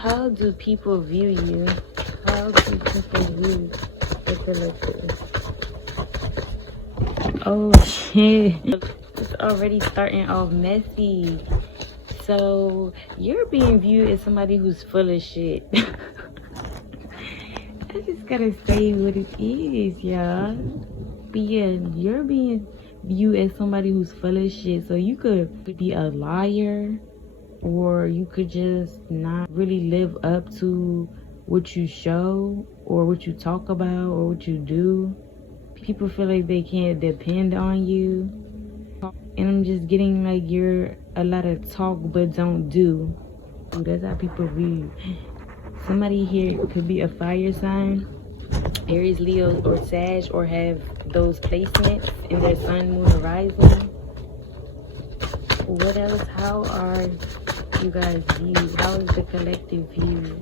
How do people view you? How do people view the collective? Oh shit. It's already starting off messy. So you're being viewed as somebody who's full of shit. I just gotta say what it is, y'all. But yeah, you're being viewed as somebody who's full of shit. So you could be a liar, or you could just not really live up to what you show or what you talk about or what you do. People feel like they can't depend on you. And I'm just getting like you're a lot of talk but don't do. That's how people view you. Somebody here could be a fire sign, Aries, Leo, or Sag, or have those placements in their sun, moon, or rising. What else? How are you guys viewed? How is the collective view?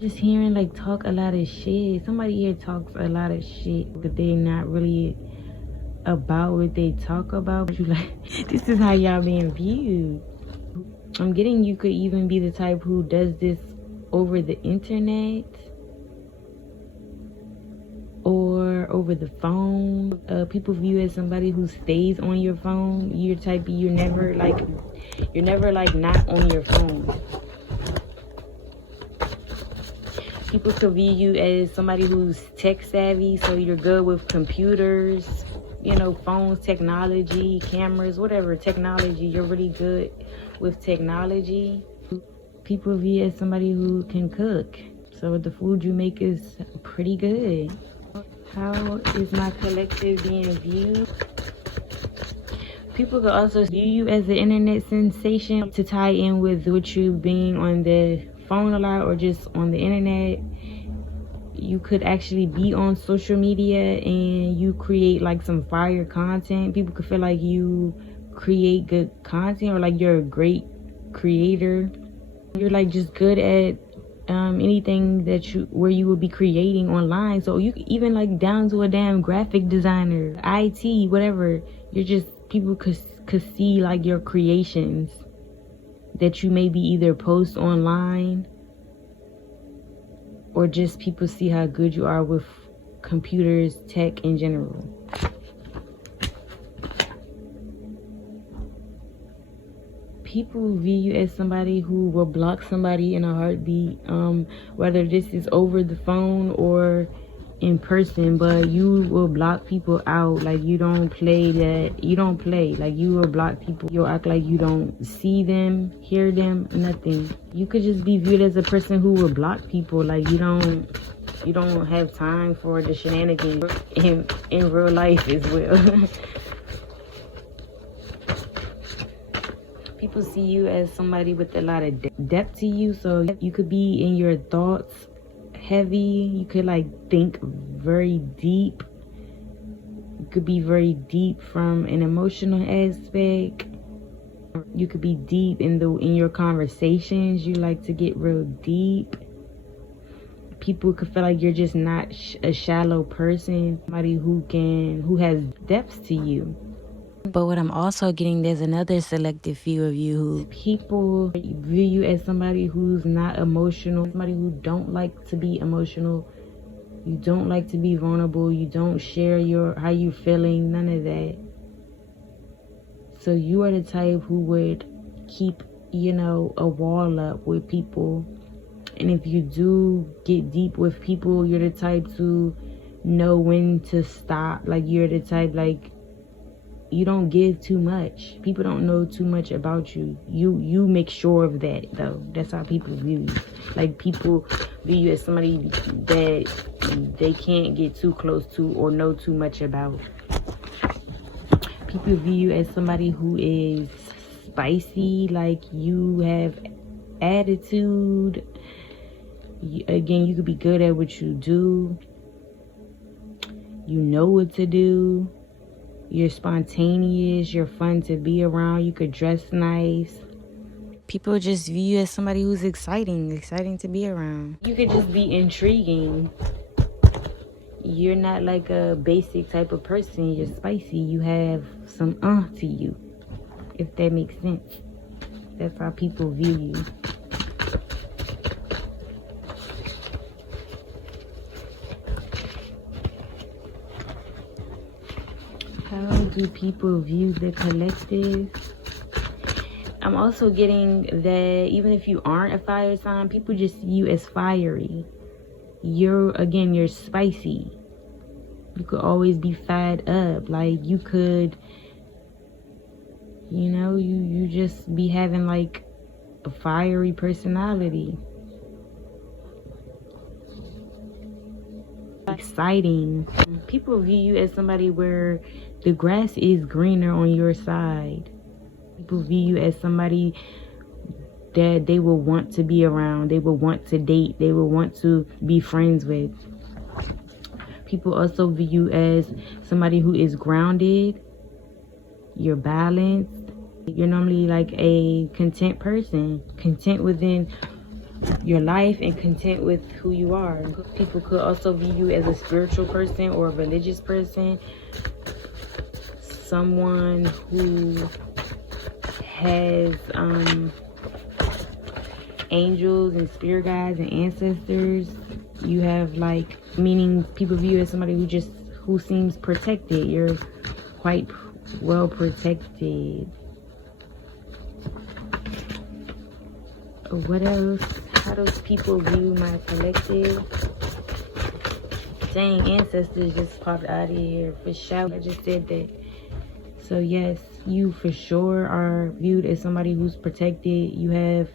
Just hearing like talk a lot of shit. Somebody here talks a lot of shit, but they're not really about what they talk about. You like, this is how y'all being viewed. I'm getting you could even be the type who does this over the internet or over the phone. People view you as somebody who stays on your phone. You're type you're never like not on your phone. People could view you as somebody who's tech savvy, so you're good with computers, you know, phones, technology, cameras, whatever technology. You're really good with technology. People view you as somebody who can cook, so the food you make is pretty good. How is my collective being viewed? People could also view you as an internet sensation to tie in with what you being on the phone a lot or just on the internet. You could actually be on social media and you create like some fire content. People could feel like you create good content, or like you're a great creator. You're like just good at anything that where you would be creating online. So you could even like down to a damn graphic designer, IT, whatever. You're just, people could see like your creations that you maybe either post online, or just people see how good you are with computers, tech in general. People view you as somebody who will block somebody in a heartbeat, whether this is over the phone or in person, but you will block people out. Like you don't play that. You don't play. Like you will block people. You'll act like you don't see them, hear them, nothing. You could just be viewed as a person who will block people. Like you don't have time for the shenanigans in real life as well. People see you as somebody with a lot of depth to you, so you could be in your thoughts heavy. You could like think very deep. You could be very deep from an emotional aspect. You could be deep in your conversations. You like to get real deep. People could feel like you're just not a shallow person, somebody who has depth to you. But what I'm also getting, there's another selective view of you who people view you as somebody who's not emotional, somebody who don't like to be emotional. You don't like to be vulnerable. You don't share how you feeling, none of that. So you are the type who would keep, a wall up with people. And if you do get deep with people, you're the type to know when to stop. Like you're the type, like, you don't give too much. People don't know too much about you. You make sure of that, though. That's how people view you. Like people view you as somebody that they can't get too close to or know too much about. People view you as somebody who is spicy. Like you have attitude. Again, you could be good at what you do. You know what to do. You're spontaneous. You're fun to be around. You could dress nice. People just view you as somebody who's exciting to be around. You could just be intriguing. You're not like a basic type of person. You're spicy. You have some to you, if that makes sense. That's how people view you. do people view the collective? I'm also getting that even if you aren't a fire sign, people just see you as fiery. You're spicy. You could always be fired up. Like, you could, you just be having like a fiery personality. Exciting. People view you as somebody where the grass is greener on your side. People view you as somebody that they will want to be around, they will want to date, they will want to be friends with. People also view you as somebody who is grounded, you're balanced, you're normally like a content person, content within your life and content with who you are. People could also view you as a spiritual person or a religious person, someone who has angels and spirit guides and ancestors. You have like, meaning people view you as somebody who seems protected. You're quite well protected. What else? How do people view my collective? Dang, ancestors just popped out of here for sure. I just said that. So yes, you for sure are viewed as somebody who's protected. You have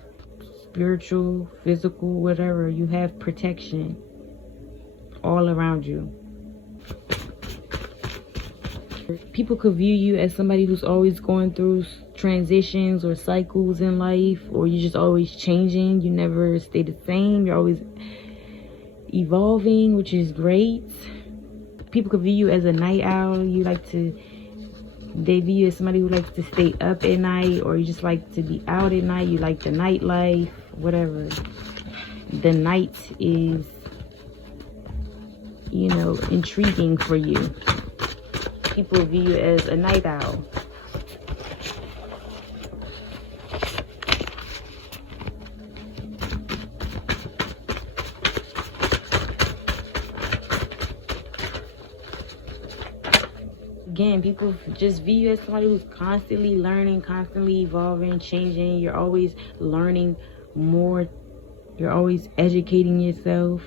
spiritual, physical, whatever. You have protection all around you. People could view you as somebody who's always going through transitions or cycles in life, or you're just always changing. You never stay the same. You're always evolving, which is great. People could view you as a night owl. They view you as somebody who likes to stay up at night, or you just like to be out at night. You like the nightlife, whatever. The night is, intriguing for you. People view you as a night owl. Again, people just view you as somebody who's constantly learning, constantly evolving, changing. You're always learning more. You're always educating yourself.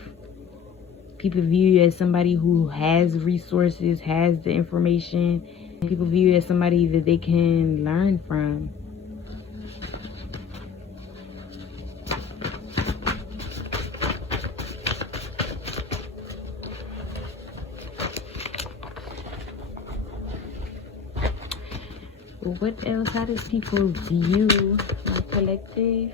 People view you as somebody who has resources, has the information. People view you as somebody that they can learn from. What else? How does people view my collective?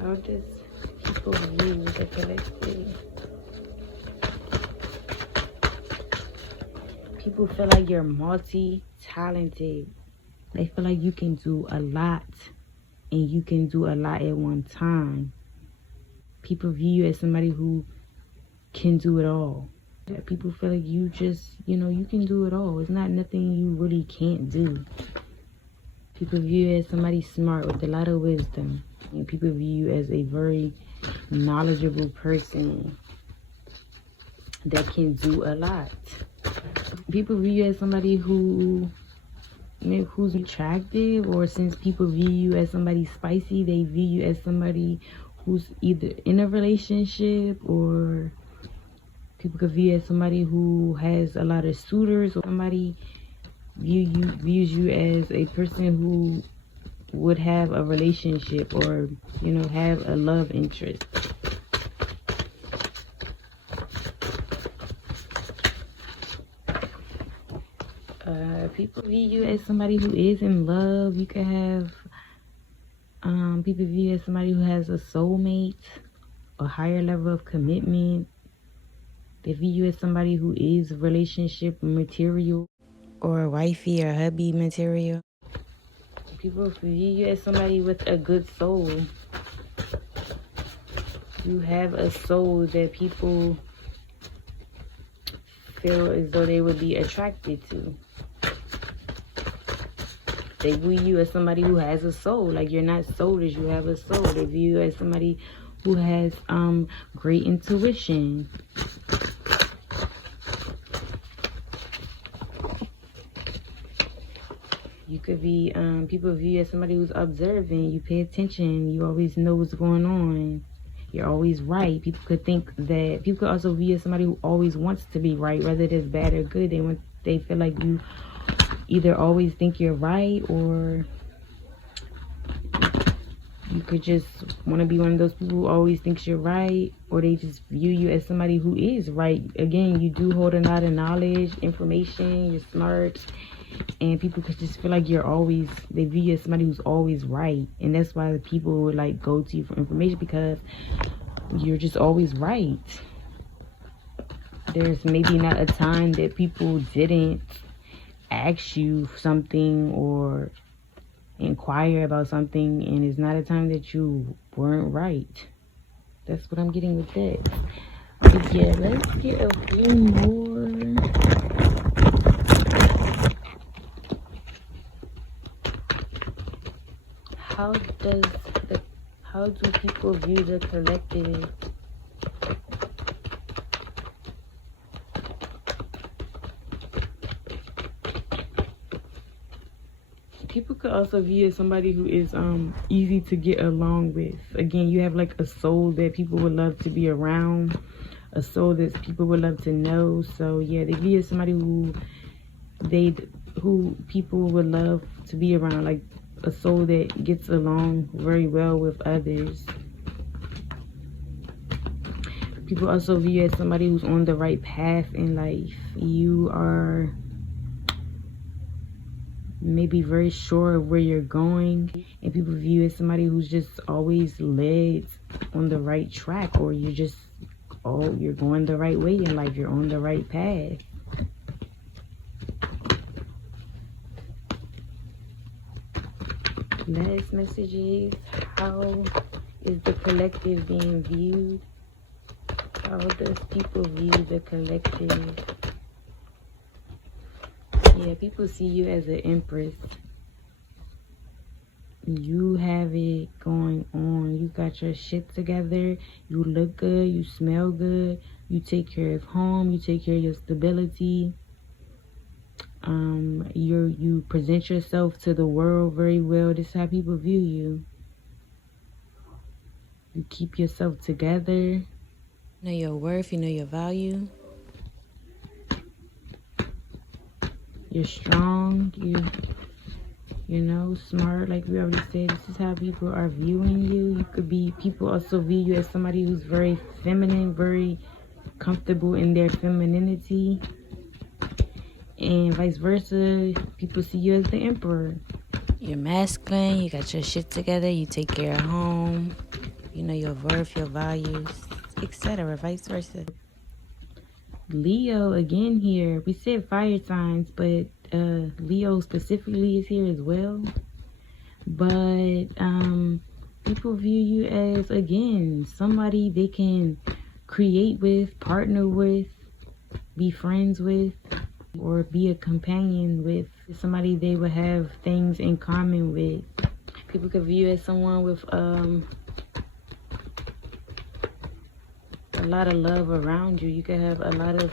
How does people view the collective? People feel like you're multi-talented. They feel like you can do a lot, and you can do a lot at one time. People view you as somebody who can do it all. People feel like you just, you can do it all. It's not nothing you really can't do. People view you as somebody smart with a lot of wisdom. And people view you as a very knowledgeable person that can do a lot. People view you as somebody who's attractive, or since people view you as somebody spicy, they view you as somebody who's either in a relationship, or people could view you as somebody who has a lot of suitors, or somebody views you as a person who would have a relationship, or have a love interest. People view you as somebody who is in love. You could have people view you as somebody who has a soulmate, a higher level of commitment. They view you as somebody who is relationship material, or a wifey or hubby material. People view you as somebody with a good soul. You have a soul that people feel as though they would be attracted to. They view you as somebody who has a soul. Like, you're not soulless, you have a soul. They view you as somebody who has great intuition. You could be, people view you as somebody who's observant. You pay attention. You always know what's going on. You're always right. People could also view you as somebody who always wants to be right, whether it is bad or good. They feel like you either always think you're right, or you could just want to be one of those people who always thinks you're right, or they just view you as somebody who is right. Again, you do hold a lot of knowledge, information, you're smart, and people could just feel like they view you as somebody who's always right. And that's why the people would like go to you for information, because you're just always right. There's maybe not a time that people didn't ask you something or inquire about something, and it's not a time that you weren't right. That's what I'm getting with that. But yeah, let's get a few more. How do people view the collective? People could also view you as somebody who is easy to get along with. Again, you have like a soul that people would love to be around, a soul that people would love to know. So yeah, they view you as somebody who people would love to be around, like a soul that gets along very well with others. People also view you as somebody who's on the right path in life. You are maybe very sure of where you're going, and people view you as somebody who's just always led on the right track, or you're going the right way in life. You're on the right path. Last message is, how is the collective being viewed? How does people view the collective? Yeah, people see you as an empress. You have it going on. You got your shit together. You look good. You smell good. You take care of home. You take care of your stability. You present yourself to the world very well. This is how people view you. You keep yourself together. You know your worth. You know your value. You're strong. You know, smart, like we already said. This is how people are viewing you. People also view you as somebody who's very feminine, very comfortable in their femininity. And vice versa, people see you as the emperor. You're masculine, you got your shit together, you take care of home, you know your worth, your values, etc. Vice versa. Leo again here. We said fire signs, but Leo specifically is here as well. But people view you as, again, somebody they can create with, partner with, be friends with, or be a companion with. Somebody they would have things in common with. People could view you as someone with a lot of love around you. You could have a lot of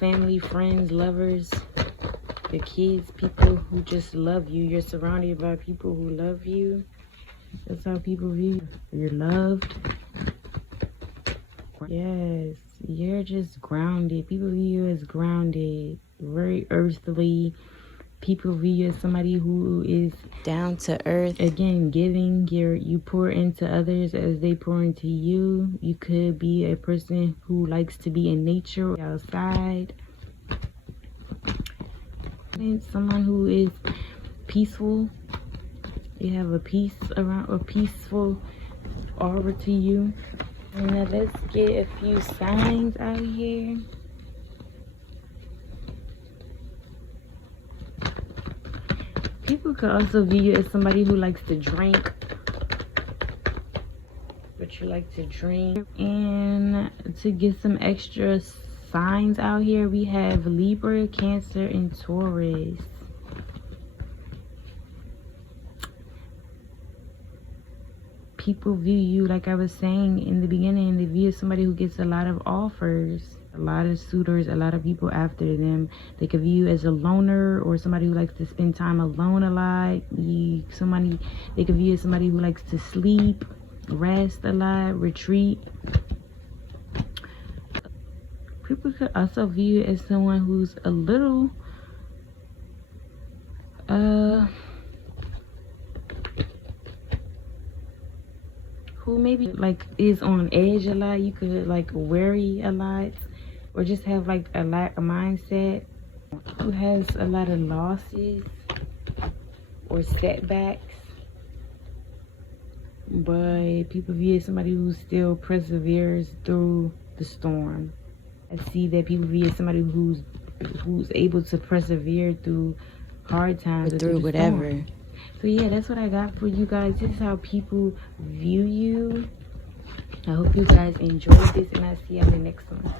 family, friends, lovers, your kids, people who just love you. You're surrounded by people who love you. That's how people view you. You're loved. Yes, you're just grounded. People view you as grounded, very earthly. People view you as somebody who is down to earth. Again, giving. You pour into others as they pour into you. You could be a person who likes to be in nature, outside. And someone who is peaceful. You have a peace around, a peaceful aura to you. And now let's get a few signs out here. People could also view you as somebody who likes to drink. But you like to drink. And to get some extra signs out here, we have Libra, Cancer, and Taurus. People view you, like I was saying in the beginning, they view somebody who gets a lot of offers. A lot of suitors, a lot of people after them. They could view you as a loner or somebody who likes to spend time alone a lot. They could view you as somebody who likes to sleep, rest a lot, retreat. People could also view you as someone who's a little who maybe like is on edge a lot. You could like worry a lot, or just have like a lack of mindset. Who has a lot of losses or setbacks, but people view as somebody who still perseveres through the storm. I see that people view as somebody who's able to persevere through hard times or through whatever. Storm. So yeah, that's what I got for you guys. This is how people view you. I hope you guys enjoyed this, and I'll see you in the next one.